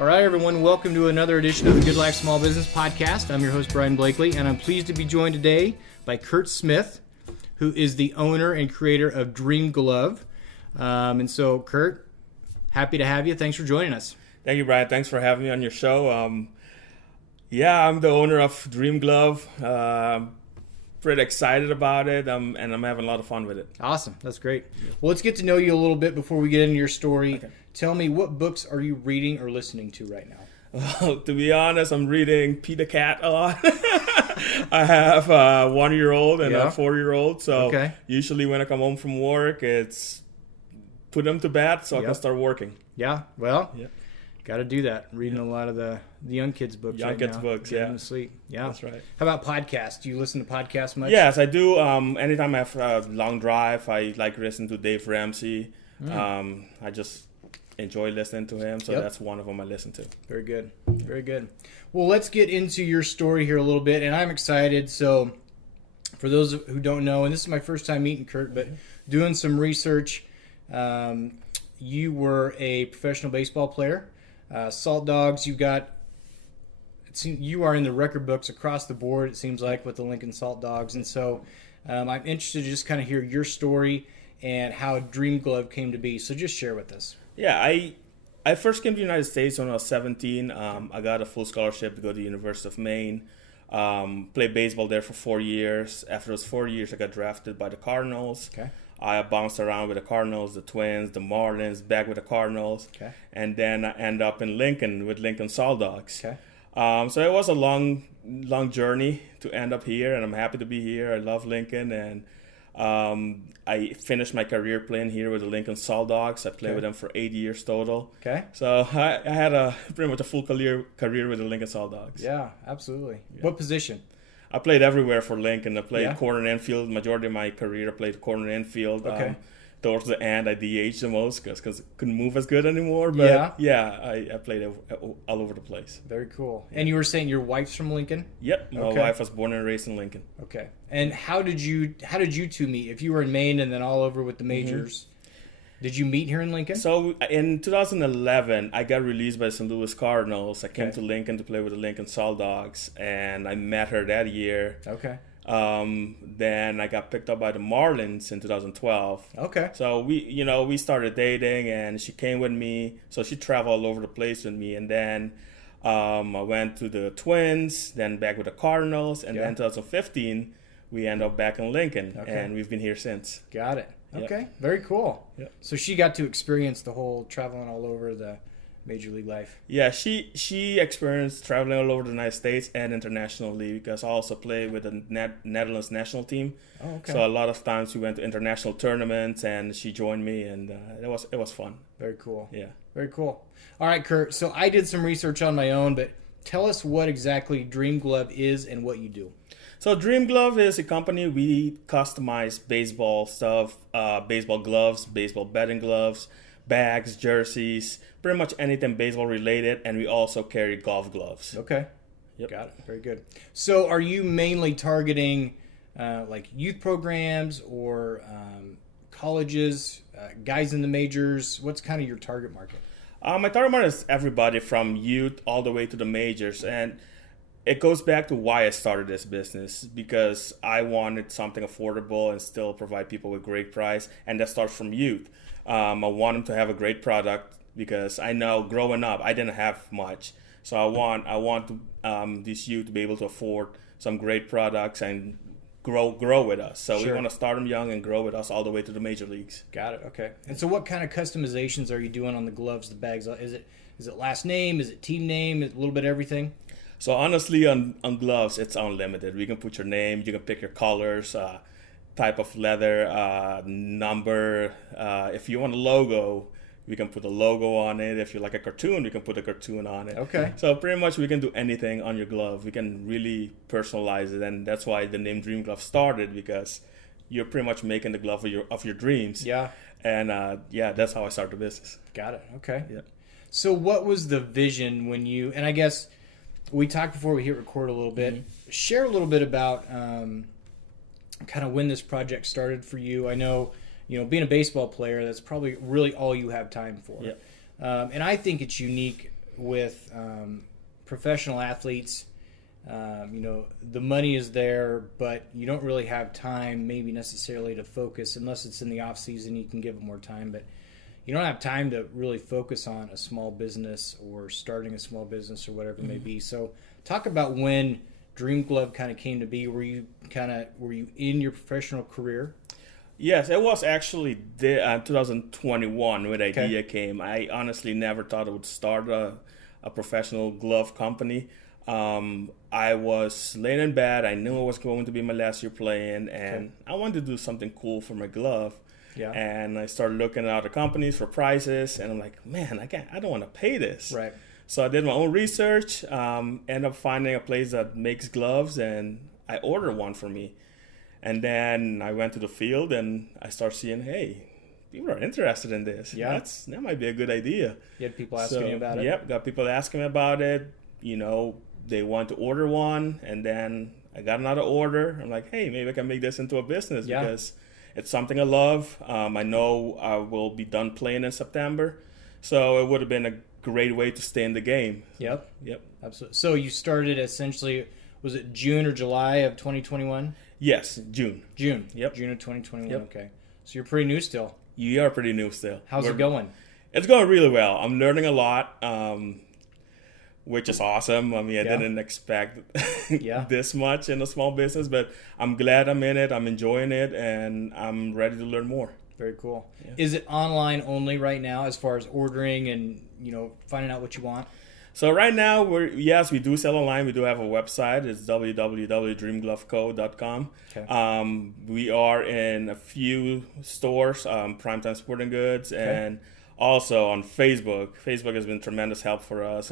All right, everyone, welcome to another edition of the Good Life Small Business Podcast. I'm your host, Brian Blakely, and I'm pleased to be joined today by Curt Smith, who is the owner and creator of Dream Glove. And so, Curt, happy to have you. Thanks for joining us. Thank you, Brian. Thanks for having me on your show. I'm the owner of Dream Glove. Pretty excited about it, and I'm having a lot of fun with it. Awesome. That's great. Well, let's get to know you a little bit before we get into your story. Okay. Tell me, what books are you reading or listening to right now? Well, to be honest, I'm reading Pete the Cat a lot. I have a 1-year-old and a 4-year-old, so usually when I come home from work, it's put them to bed so I can start working. Yeah, well, got to do that. Reading a lot of the young kids' books Young kids' books, Getting to sleep. Yeah, that's right. How about podcasts? Do you listen to podcasts much? Yes, I do. Anytime I have a long drive, I like listening to Dave Ramsey. I just enjoy listening to him, so that's one of them I listen to. Very good. Very good. Well, let's get into your story here a little bit, and I'm excited. So for those who don't know, and this is my first time meeting Curt, but doing some research, you were a professional baseball player. Saltdogs, you are in the record books across the board, it seems like, with the Lincoln Saltdogs. And so I'm interested to just kind of hear your story and how Dream Glove came to be. So just share with us. Yeah, I first came to the United States when I was 17. I got a full scholarship to go to the University of Maine. Played baseball there for 4 years. After those 4 years, I got drafted by the Cardinals. Okay. I bounced around with the Cardinals, the Twins, the Marlins, back with the Cardinals. Okay. And then I ended up in Lincoln with Lincoln Saltdogs. Okay. So it was a long journey to end up here, and I'm happy to be here. I love Lincoln, and I finished my career playing here with the Lincoln Saltdogs. I played with them for 8 years total. Okay. So I had pretty much a full career with the Lincoln Saltdogs. Yeah, absolutely. Yeah. What position? I played everywhere for Lincoln. I played corner and infield. Majority of my career, I played corner and infield. Okay. Towards the end, I DH'd the most because I couldn't move as good anymore. But I played all over the place. Very cool. And you were saying your wife's from Lincoln? Yep. My wife was born and raised in Lincoln. Okay. And how did you two meet? If you were in Maine and then all over with the majors, did you meet here in Lincoln? So in 2011, I got released by the St. Louis Cardinals. I came to Lincoln to play with the Lincoln Saltdogs, and I met her that year. Okay. Then I got picked up by the Marlins in 2012. Okay. So we started dating, and she came with me. So she traveled all over the place with me, and then I went to the Twins, then back with the Cardinals, and then 2015 we ended up back in Lincoln, and we've been here since. Got it. Okay, very cool. Yep. So she got to experience the whole traveling all over the Major League life. Yeah, she experienced traveling all over the United States and internationally, because I also played with the Netherlands national team. Oh, okay. So a lot of times we went to international tournaments, and she joined me, and it was fun. Very cool. Yeah. Very cool. All right, Curt. So I did some research on my own, but tell us what exactly Dream Glove is and what you do. So Dream Glove is a company. We customize baseball stuff, baseball gloves, baseball batting gloves, bags, jerseys, pretty much anything baseball related, and we also carry golf gloves. Okay. Yep. Got it. Very good. So are you mainly targeting like youth programs or colleges, guys in the majors? What's kind of your target market? My target market is everybody from youth all the way to the majors, and it goes back to why I started this business, because I wanted something affordable and still provide people with great price, and that starts from youth. I want them to have a great product, because I know growing up I didn't have much, so I want these youth to be able to afford some great products and grow with us. So we want to start them young and grow with us all the way to the major leagues. Got it. Okay. And so what kind of customizations are you doing on the gloves, the bags? Is it last name? Is it team name? A little bit of everything? So honestly, on gloves, it's unlimited. We can put your name, you can pick your colors, type of leather, number. If you want a logo, we can put a logo on it. If you like a cartoon, we can put a cartoon on it. Okay. So pretty much we can do anything on your glove. We can really personalize it, and that's why the name Dream Glove started, because you're pretty much making the glove of your dreams. Yeah. And that's how I started the business. Got it. Okay. Yeah. So what was the vision when you, and I guess we talked before we hit record a little bit. Mm-hmm. Share a little bit about kind of when this project started for you. I know, being a baseball player, that's probably really all you have time for. Yeah. And I think it's unique with professional athletes. The money is there, but you don't really have time maybe necessarily to focus unless it's in the off season. You can give them more time, but you don't have time to really focus on a small business or starting a small business or whatever it may be. So talk about when Dream Glove kind of came to be. Were you in your professional career? Yes, it was actually 2021 when the idea came. I honestly never thought I would start a professional glove company. I was laying in bed. I knew it was going to be my last year playing, and I wanted to do something cool for my glove. Yeah. And I started looking at other companies for prices, and I'm like, man, I don't want to pay this. Right. So I did my own research, ended up finding a place that makes gloves, and I ordered one for me. And then I went to the field, and I started seeing, hey, people are interested in this. Yeah. That might be a good idea. You had people asking you about it? Yep, got people asking me about it. They want to order one, and then I got another order. I'm like, hey, maybe I can make this into a business because it's something I love. I know I will be done playing in September, so it would have been a great way to stay in the game. Yep. Yep. Absolutely. So you started essentially, was it June or July of 2021? Yes, June. June. Yep. June of 2021. Yep. Okay. So you're pretty new still. You are pretty new still. How's it going? It's going really well. I'm learning a lot, which is awesome. I mean, I didn't expect this much in a small business, but I'm glad I'm in it. I'm enjoying it, and I'm ready to learn more. Very cool. Yeah. Is it online only right now as far as ordering and, finding out what you want? So right now, we do sell online. We do have a website. It's www.dreamgloveco.com. Okay. We are in a few stores, Primetime Sporting Goods, and also on Facebook. Facebook has been tremendous help for us.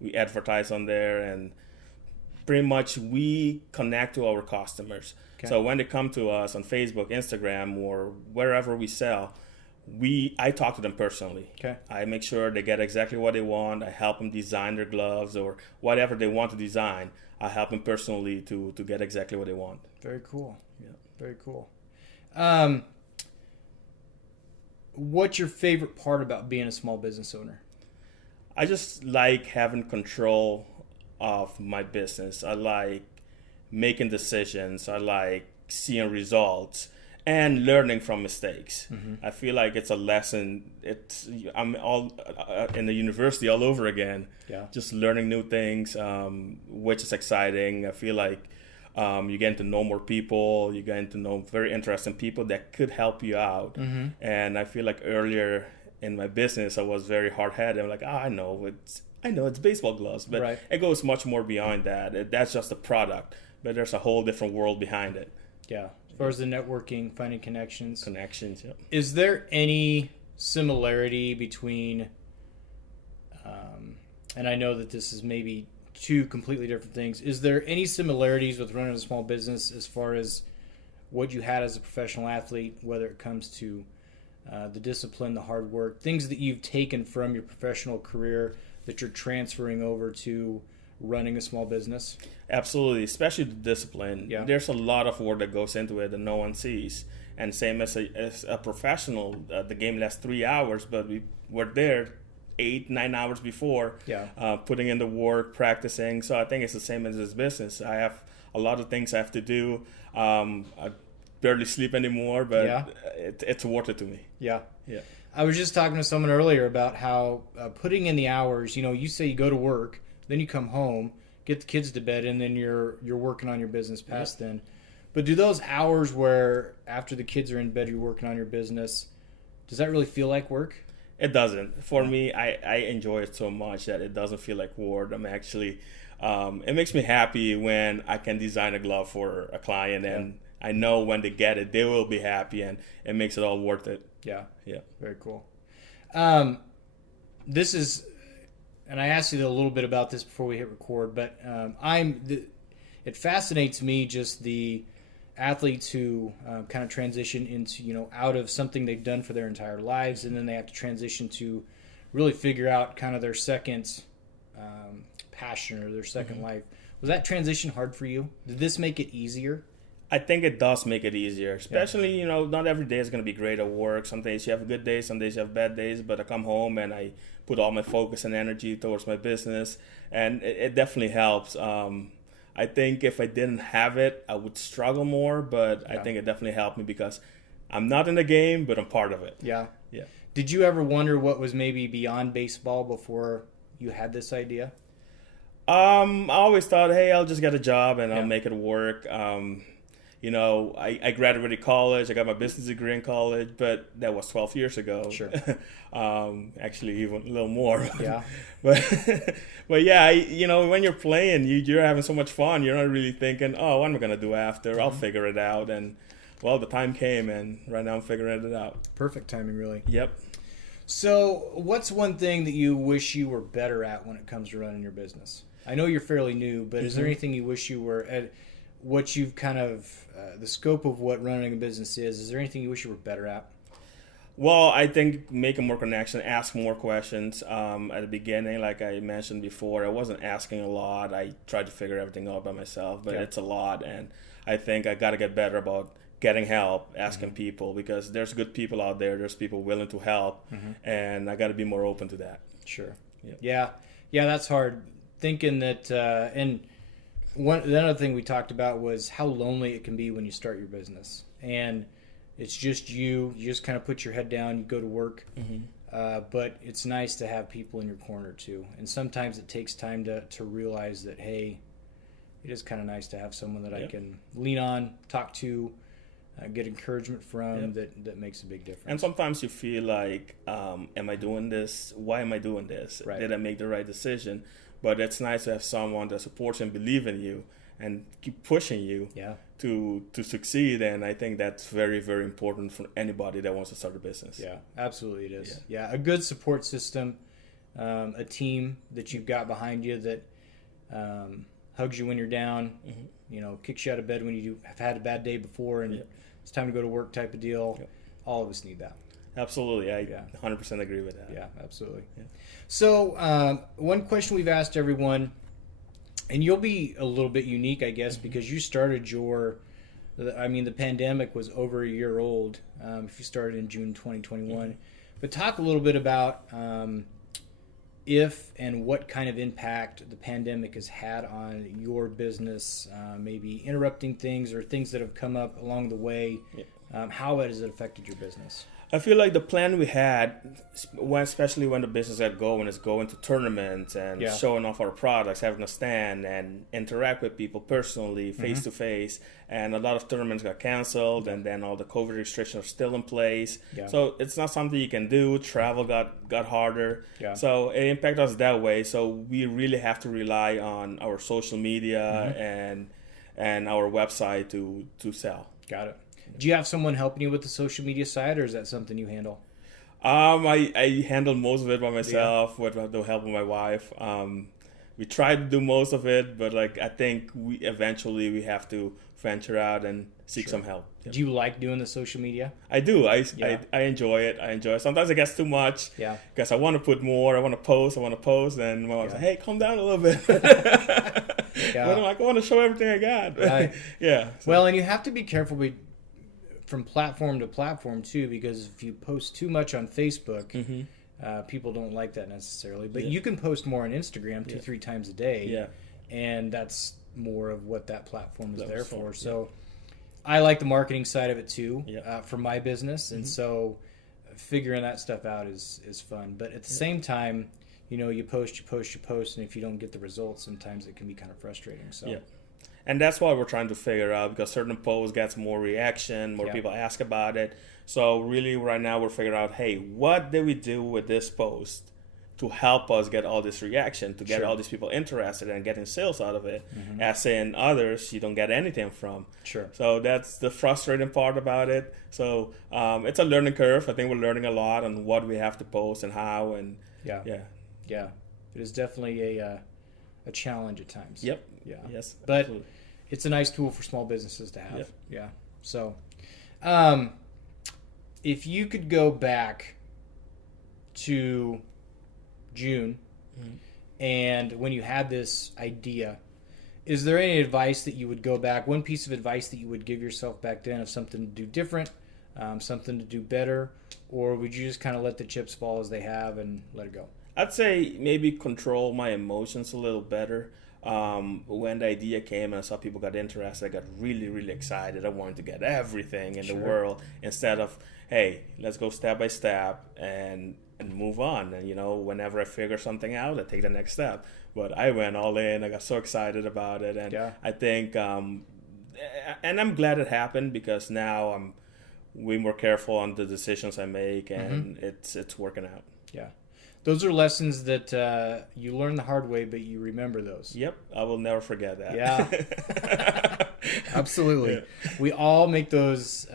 We advertise on there, and pretty much we connect to our customers. Okay. So when they come to us on Facebook, Instagram, or wherever we sell, I talk to them personally. Okay. I make sure they get exactly what they want. I help them design their gloves or whatever they want to design. I help them personally to get exactly what they want. Very cool. Yeah. Very cool. What's your favorite part about being a small business owner? I just like having control of my business. I like making decisions. I like seeing results and learning from mistakes. Mm-hmm. I feel like it's a lesson. I'm all in the university all over again. Yeah. Just learning new things, which is exciting. I feel like you get to know more people. You get to know very interesting people that could help you out. Mm-hmm. And I feel like earlier in my business, I was very hard-headed. I'm like, I know it's baseball gloves, but it goes much more beyond that. That's just a product, but there's a whole different world behind it. Yeah. As far as the networking, finding connections. Yep. Is there any similarity between, and I know that this is maybe two completely different things, is there any similarities with running a small business as far as what you had as a professional athlete, whether it comes to the discipline, the hard work, things that you've taken from your professional career that you're transferring over to running a small business? Absolutely, especially the discipline. Yeah. There's a lot of work that goes into it that no one sees. And same as a professional, the game lasts 3 hours, but we're there 8-9 hours before, putting in the work, practicing. So I think it's the same as this business. I have a lot of things I have to do. I barely sleep anymore, but it's worth it to me. Yeah. Yeah. I was just talking to someone earlier about how putting in the hours, you say you go to work, then you come home, get the kids to bed, and then you're working on your business past then. But do those hours where after the kids are in bed, you're working on your business, does that really feel like work? It doesn't. For me, I enjoy it so much that it doesn't feel like work. I'm actually, it makes me happy when I can design a glove for a client and I know when they get it, they will be happy, and it makes it all worth it. Yeah. Yeah. Very cool. This is, and I asked you a little bit about this before we hit record, but it fascinates me just the athletes who kind of transition into, out of something they've done for their entire lives, and then they have to transition to really figure out kind of their second passion or their second life. Was that transition hard for you? Did this make it easier? I think it does make it easier, especially, you know, not every day is going to be great at work. Some days you have good days, some days you have bad days, but I come home and I put all my focus and energy towards my business, and it definitely helps. I think if I didn't have it, I would struggle more, but I think it definitely helped me because I'm not in the game, but I'm part of it. Yeah. Yeah. Did you ever wonder what was maybe beyond baseball before you had this idea? I always thought, hey, I'll just get a job and I'll Yeah. make it work. You know, I graduated college. I got my business degree in college, but that was 12 years ago. Sure. Actually, even a little more. Yeah. but but yeah, you know, when you're playing, you're having so much fun. You're not really thinking, oh, what am I gonna do after? I'll figure it out. And well, the time came, and right now I'm figuring it out. Perfect timing, really. Yep. So, what's one thing that you wish you were better at when it comes to running your business? I know you're fairly new, but is there anything you wish you were at? What you've kind of the scope of what running a business is? Is there anything you wish you were better at? Well, I think making more connection, ask more questions. At the beginning, like I mentioned before, I wasn't asking a lot. I tried to figure everything out by myself, but it's a lot, and I think I got to get better about getting help, asking people, because there's good people out there. There's people willing to help, and I got to be more open to that. Sure. Yeah. Yeah, that's hard. Thinking that, and the other thing we talked about was how lonely it can be when you start your business, and it's just you just kind of put your head down, you go to work, but it's nice to have people in your corner too. And sometimes it takes time to realize that, hey, it is kind of nice to have someone that I can lean on, talk to, get encouragement from, that makes a big difference. And sometimes you feel like, am I doing this? Why am I doing this? Right. Did I make the right decision? But it's nice to have someone that supports and believes in you and keep pushing you to succeed. And I think that's very, very important for anybody that wants to start a business. Yeah, absolutely it is. Yeah, a good support system, a team that you've got behind you that hugs you when you're down, you know, kicks you out of bed when you have had a bad day before and it's time to go to work type of deal. All of us need that. Absolutely. I 100% agree with that. Yeah, absolutely. Yeah. So one question we've asked everyone, and you'll be a little bit unique, I guess, because you started the pandemic was over a year old if you started in June 2021. But talk a little bit about if and what kind of impact the pandemic has had on your business, maybe interrupting things or things that have come up along the way. How has it affected your business? I feel like the plan we had, especially when the business got going, is going to tournaments and showing off our products, having a stand and interact with people personally, face to face. And a lot of tournaments got canceled, and then all the COVID restrictions are still in place. So it's not something you can do. Travel got harder. So it impacted us that way. So we really have to rely on our social media and our website to sell. Got it. Do you have someone helping you with the social media side, or is that something you handle? I handle most of it by myself with the help of my wife. We try to do most of it, but I think we eventually have to venture out and seek some help. Do you like doing the social media? I do. I enjoy it. Sometimes it gets too much. Because I want to put more. I want to post. And my wife's like, hey, calm down a little bit. But I'm like, I want to show everything I got. Right. So. Well, and you have to be careful from platform to platform too, because if you post too much on Facebook, people don't like that necessarily. But you can post more on Instagram 2-3 times a day, and that's more of what that platform is there for. So I like the marketing side of it too, for my business, and so figuring that stuff out is fun. But at the same time, you know, you post, and if you don't get the results, sometimes it can be kind of frustrating. So. And that's what we're trying to figure out, because certain posts gets more reaction, more people ask about it. So really right now we're figuring out, hey, what did we do with this post to help us get all this reaction, to get all these people interested and getting sales out of it, as in others you don't get anything from. So that's the frustrating part about it. So it's a learning curve. I think we're learning a lot on what we have to post and how. And it is definitely a challenge at times. Yes. But absolutely. It's a nice tool for small businesses to have. So if you could go back to June and when you had this idea, is there any advice that you would go back, one piece of advice that you would give yourself back then of something to do different, something to do better, or would you just kind of let the chips fall as they have and let it go? I'd say maybe control my emotions a little better. When the idea came and I saw people got interested, I got really, really excited. I wanted to get everything in the world instead of, hey, let's go step by step and move on. And, whenever I figure something out, I take the next step. But I went all in. I got so excited about it. And I think, and I'm glad it happened because now I'm way more careful on the decisions I make, and it's working out. Yeah. Those are lessons that you learn the hard way, but you remember those. Yep, I will never forget that. Yeah, absolutely. Yeah. We all make those.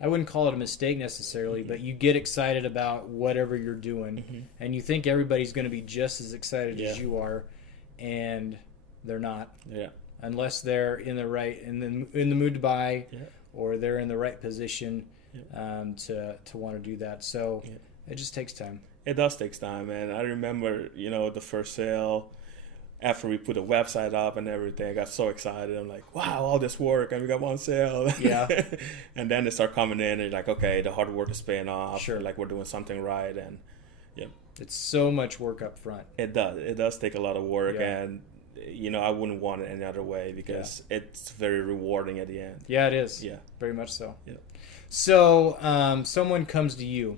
I wouldn't call it a mistake necessarily, but you get excited about whatever you're doing, and you think everybody's going to be just as excited as you are, and they're not. Yeah. Unless they're in the mood to buy, or they're in the right position to want to do that. So. Yeah. It just takes time. It does take time, and I remember, the first sale, after we put a website up and everything, I got so excited. I'm like, wow, all this work, and we got one sale. Yeah. And then they start coming in, and you're like, okay, the hard work is paying off. Sure. Like, we're doing something right, and it's so much work up front. It does. It does take a lot of work, and, I wouldn't want it any other way because it's very rewarding at the end. Yeah, it is. Yeah. Very much so. Yeah. So, someone comes to you.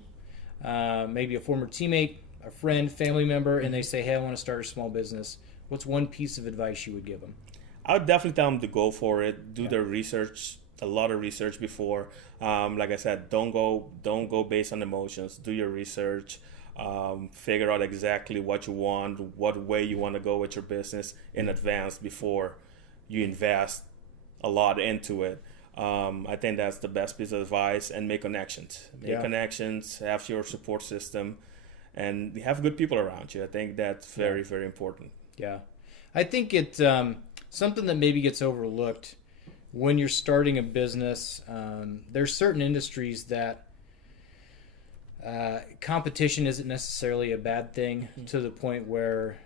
Maybe a former teammate, a friend, family member, and they say, hey, I want to start a small business. What's one piece of advice you would give them? I would definitely tell them to go for it. Do their research, a lot of research before. Like I said, don't go based on emotions. Do your research. Figure out exactly what you want, what way you want to go with your business in advance before you invest a lot into it. I think that's the best piece of advice, and make connections. Make connections, have your support system, and have good people around you. I think that's very, very important. Yeah. I think it's something that maybe gets overlooked when you're starting a business. There's certain industries that competition isn't necessarily a bad thing to the point where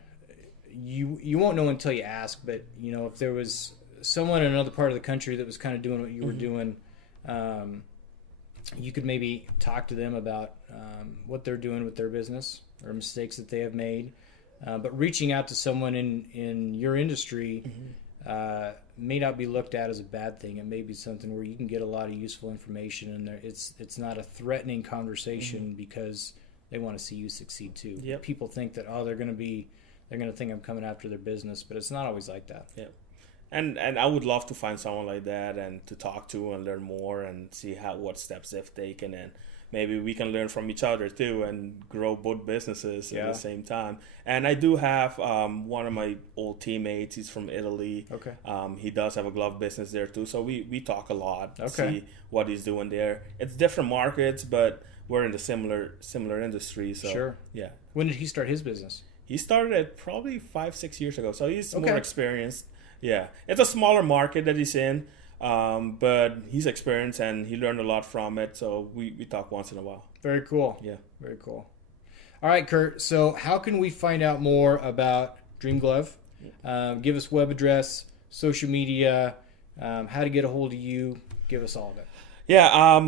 you won't know until you ask, but, if there was someone in another part of the country that was kind of doing what you were doing, you could maybe talk to them about what they're doing with their business or mistakes that they have made. But reaching out to someone in your industry may not be looked at as a bad thing. It may be something where you can get a lot of useful information, and it's not a threatening conversation because they want to see you succeed too. Yep. People think that they're going to think I'm coming after their business, but it's not always like that. Yeah. And I would love to find someone like that and to talk to and learn more and see what steps they've taken, and maybe we can learn from each other too and grow both businesses at the same time. And I do have one of my old teammates. He's from Italy. Okay. He does have a glove business there too, so we talk a lot. See what he's doing there. It's different markets, but we're in the similar industry. So sure. Yeah. When did he start his business? He started it probably 5-6 years ago, so he's more experienced. Yeah, it's a smaller market that he's in, but he's experienced and he learned a lot from it. So we talk once in a while. Very cool. Yeah, very cool. All right, Curt. So how can we find out more about Dream Glove? Give us web address, social media, how to get a hold of you. Give us all of it. Yeah,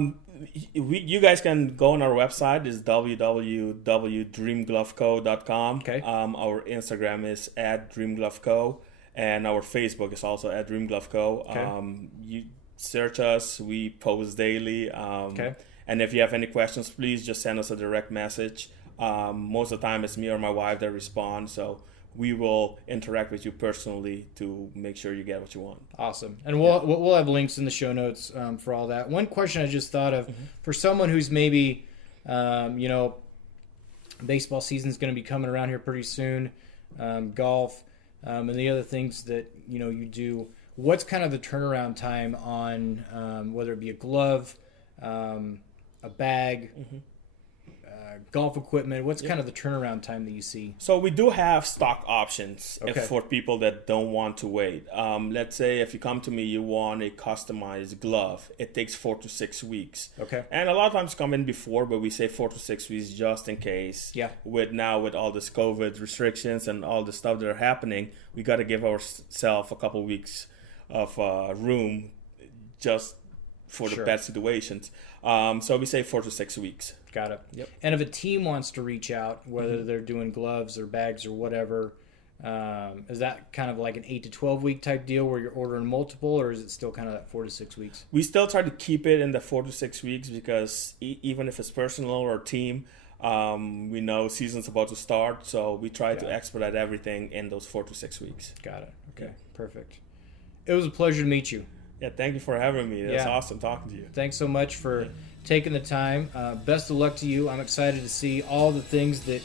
you guys can go on our website. It's www.dreamgloveco.com. Okay. Our Instagram is @dreamgloveco. And our Facebook is also @DreamGloveCo. Okay. You search us. We post daily. And if you have any questions, please just send us a direct message. Most of the time, it's me or my wife that respond. So we will interact with you personally to make sure you get what you want. Awesome. And we'll have links in the show notes for all that. One question I just thought of, for someone who's maybe, baseball season's going to be coming around here pretty soon, golf, and the other things that you do, what's kind of the turnaround time on whether it be a glove, a bag, golf equipment? What's kind of the turnaround time that you see? So we do have stock options Okay. for people that don't want to wait. Let's say if you come to me, you want a customized glove. It takes 4 to 6 weeks. Okay. And a lot of times come in before, but we say 4 to 6 weeks just in case. Yeah. With all this COVID restrictions and all the stuff that are happening, we got to give ourselves a couple weeks of room just for the Sure. bad situations. So we say 4 to 6 weeks. Got it. Yep. And if a team wants to reach out, whether they're doing gloves or bags or whatever, is that kind of like an 8 to 12 week type deal where you're ordering multiple, or is it still kind of that 4 to 6 weeks? We still try to keep it in the 4 to 6 weeks because even if it's personal or team, we know season's about to start, so we try to expedite everything in those 4 to 6 weeks. Got it. Okay, perfect. It was a pleasure to meet you. Yeah, thank you for having me. It's Yeah. awesome talking to you. Thanks so much for taking the time. Best of luck to you. I'm excited to see all the things that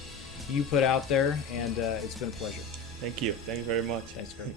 you put out there, and it's been a pleasure. Thank you. Thank you very much. Thanks, Curt.